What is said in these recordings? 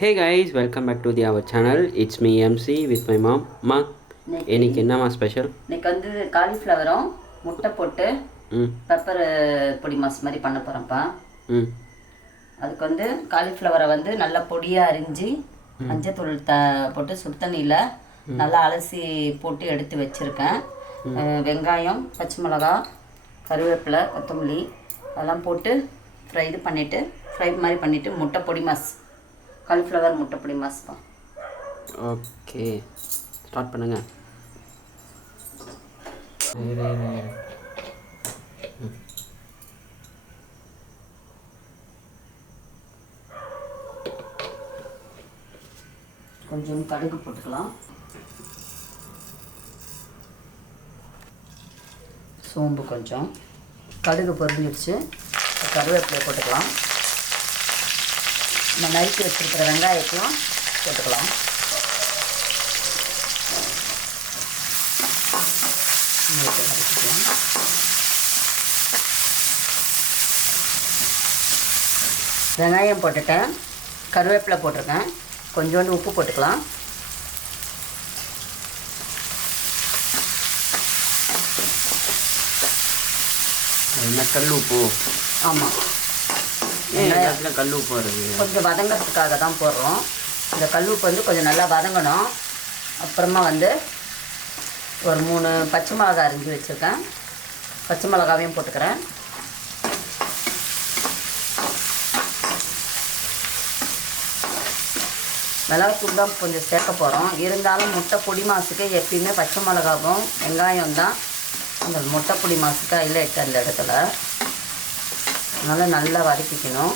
Hey guys, welcome back to our channel. It's me MC with my mom. Ma, இன்னைக்கு என்னமா special? இன்னைக்கு வந்து காலிஃப்ளவரும் முட்டை போட்டு பெப்பர் பொடி மாஸ் மாதிரி பண்ண போகிறேன்ப்பா. அதுக்கு வந்து காலிஃப்ளவரை வந்து நல்லா பொடியாக அரிஞ்சு மஞ்சத்தூள் போட்டு சுடு தண்ணியில் நல்லா அலசி போட்டு எடுத்து வச்சுருக்கேன். வெங்காயம், பச்சை மிளகா, கருவேப்பிலை, கொத்தமல்லி அதெல்லாம் போட்டு ஃப்ரை மாதிரி பண்ணிவிட்டு முட்டை பொடி மாஸ், காலிஃப்ளவர் முட்டை பொடி மாஸ்ப்பா. ஓகே, ஸ்டார்ட் பண்ணுங்க. கொஞ்சம் கடுகு போட்டுக்கலாம், சோம்பு கொஞ்சம், கடுகு பொரிஞ்சிடுச்சு, கருவேப்பிலை போட்டுக்கலாம், நம்ம நறுக்கி வச்சுருக்கிற வெங்காயத்தையும் போட்டுக்கலாம். வெங்காயம் போட்டுட்டேன், கருவேப்பிலை போட்டிருக்கேன், கொஞ்சோண்டு உப்பு போட்டுக்கலாம். என்ன கல் உப்பு? ஆமாம், கல் உப்பு வருது. கொஞ்சம் வதங்கிறதுக்காக தான் போடுறோம். இந்த கல் உப்பு வந்து கொஞ்சம் நல்லா வதங்கணும். அப்புறமா வந்து ஒரு 3 பச்சை மிளகா அரிஞ்சு வச்சுருக்கேன், பச்சை மிளகாவையும் போட்டுக்கிறேன். மிளகாத்தூள் தான் கொஞ்சம் சேர்க்க போகிறோம். இருந்தாலும் முட்டை பொடி மாசுக்கு எப்பயுமே பச்சை மிளகாவும் வெங்காயம் தான் அந்த முட்டை பொடி மாசுக்கு ஹைலைட் அந்த இடத்துல. அதனால் நல்லா வதக்கிக்கணும்.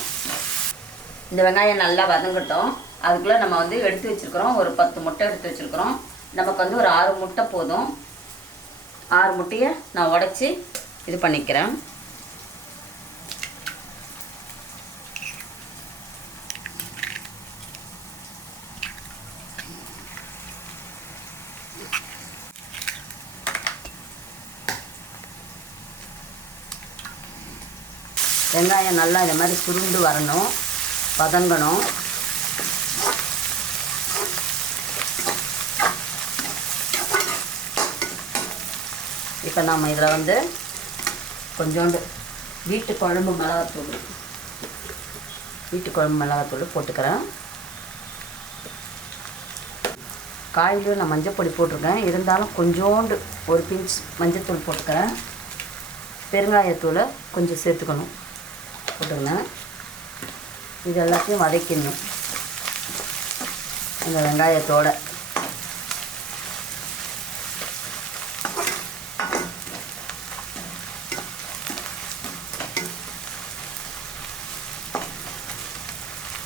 இந்த வெங்காயம் நல்லா வதங்கட்டும். அதுக்குள்ளே நம்ம வந்து எடுத்து வச்சுருக்குறோம், ஒரு 10 முட்டை எடுத்து வச்சுருக்குறோம். நமக்கு வந்து ஒரு 6 முட்டை போதும். 6 முட்டையை நான் உடச்சி இது பண்ணிக்கிறேன். வெங்காயம் நல்லா இந்த மாதிரி சுருண்டு வரணும், வதங்கணும். இப்போ நம்ம இதில் வந்து கொஞ்சோண்டு வீட்டு குழம்பு மிளகாத்தூள் போட்டுக்கிறேன். காயிலும் நான் மஞ்சள் பொடி போட்டிருக்கேன், இருந்தாலும் கொஞ்சோண்டு ஒரு பிஞ்ச் மஞ்சத்தூள் போட்டுக்கிறேன். பெருங்காயத்தூளை கொஞ்சம் சேர்த்துக்கணும், போட்டுங்க. இது எல்லாத்தையும் வதக்கிடணும் இந்த வெங்காயத்தோட.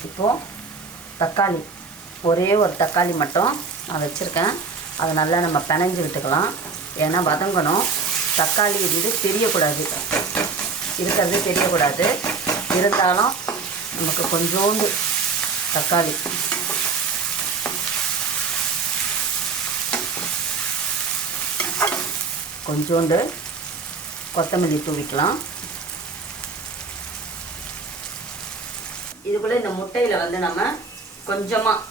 இப்போது தக்காளி, ஒரே ஒரு தக்காளி மட்டும் நான் வச்சுருக்கேன். அதை நல்லா நம்ம பிணைஞ்சு விட்டுக்கலாம், ஏன்னா வதங்கணும். தக்காளி வந்து தெரியக்கூடாது, இருக்கிறது தெரியக்கூடாது. இருந்தாலும் நமக்கு கொஞ்சோண்டு தக்காளி, கொஞ்சோண்டு கொத்தமல்லி தூவிக்கலாம். இதுக்குள்ளே இந்த முட்டையில் வந்து நம்ம கொஞ்சமாக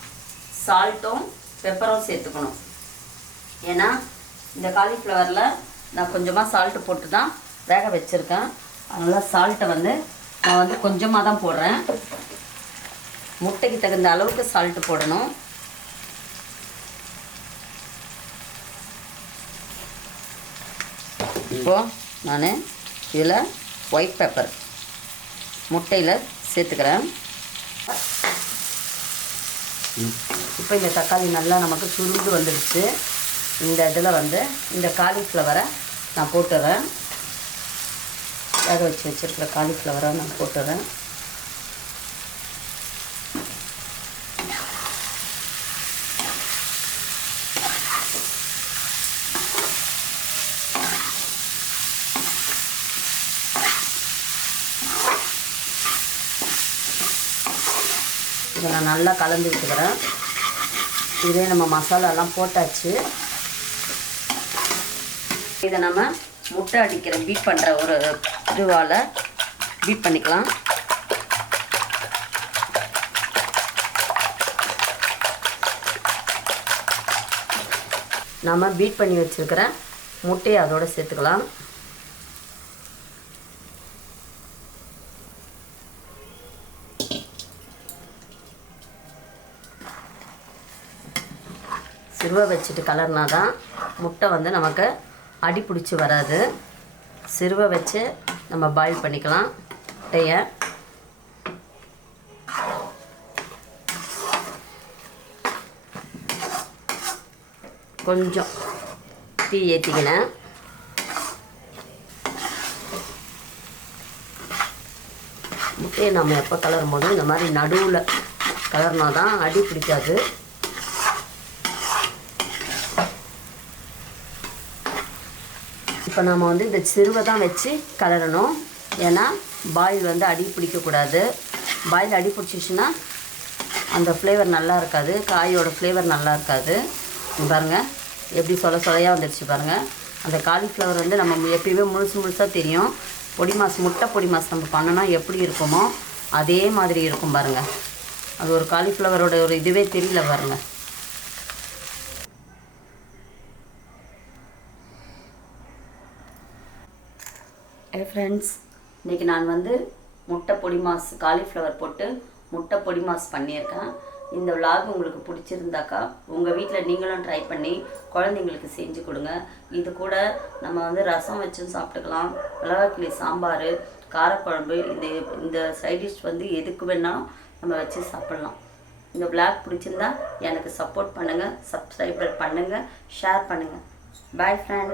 சால்ட்டும் பெப்பரும் சேர்த்துக்கணும். ஏன்னா இந்த காலிஃப்ளவரில் நான் கொஞ்சமாக சால்ட்டு போட்டு தான் வேக வச்சுருக்கேன். அதனால் சால்ட்டை வந்து நான் வந்து கொஞ்சமாக தான் போடுறேன். முட்டைக்கு தகுந்த அளவுக்கு சால்ட்டு போடணும். இப்போது நான் இதில் ஒயிட் பெப்பர் முட்டையில் சேர்த்துக்கிறேன். இப்போ இந்த தக்காளி நல்லா நமக்கு சுருண்டு வந்துடுச்சு. இந்த இதில் வந்து இந்த காலிஃப்ளவரை நான் போட்டுறேன். வேக வச்சுருக்கிற காலிஃப்ளவரை நான் போட்டுறேன். இதை நான் நல்லா கலந்து விட்டுக்கிறேன். இதே நம்ம மசாலாலாம் போட்டாச்சு. இதை நம்ம முட்டை அடிக்கிற பீட் பண்ணுற ஒரு இதுவால் பீட் பண்ணிக்கலாம். நம்ம பீட் பண்ணி வச்சுருக்கிற முட்டையை அதோடு சேர்த்துக்கலாம். சிறுவை வச்சுட்டு கலர்னா தான் முட்டை வந்து நமக்கு அடி பிடிச்சி வராது. சிறுவை வச்சு நம்ம பாயில் பண்ணிக்கலாம் முட்டையை. கொஞ்சம் தீ ஏற்றிக்கினேன். முட்டையை நம்ம எப்போ கலரும் போது இந்த மாதிரி நடுவில் கலர்னா தான் அடி பிடிக்காது. இப்போ நம்ம வந்து இந்த சிறுவை தான் வச்சு கலரணும். ஏன்னா பாயில் வந்து அடி பிடிக்கக்கூடாது. பாயில் அடி பிடிச்சிச்சின்னா அந்த ஃப்ளேவர் நல்லா இருக்காது, காயோட ஃப்ளேவர் நல்லா இருக்காது. பாருங்கள் எப்படி சொலையாக வந்துடுச்சு பாருங்கள். அந்த காலிஃப்ளவர் வந்து நம்ம எப்பயுமே முழுசாக தெரியும். பொடி மாஸ் முட்டை பொடி மாஸ் நம்ம பண்ணோன்னா எப்படி இருக்குமோ அதே மாதிரி இருக்கும் பாருங்கள். அது ஒரு காலிஃப்ளவரோட ஒரு இதுவே தெரியல பாருங்கள். ஃப்ரெண்ட்ஸ், இன்றைக்கி நான் வந்து முட்டை பொடி மாஸ் காலிஃப்ளவர் போட்டு முட்டை பொடி மாஸ் பண்ணியிருக்கேன். இந்த விலாக் உங்களுக்கு பிடிச்சிருந்தாக்கா உங்கள் வீட்டில் நீங்களும் ட்ரை பண்ணி குழந்தைங்களுக்கு செஞ்சு கொடுங்க. இது கூட நம்ம வந்து ரசம் வச்சும் சாப்பிட்டுக்கலாம், மிளகாக்கிளி சாம்பார், காரக்குழம்பு, இந்த சைட் டிஷ் வந்து எதுக்கு வேணால் நம்ம வச்சு சாப்பிட்லாம். இந்த விலாக் பிடிச்சிருந்தா எனக்கு சப்போர்ட் பண்ணுங்கள், சப்ஸ்கிரைபர் பண்ணுங்கள், ஷேர் பண்ணுங்கள். பாய் ஃப்ரெண்ட்.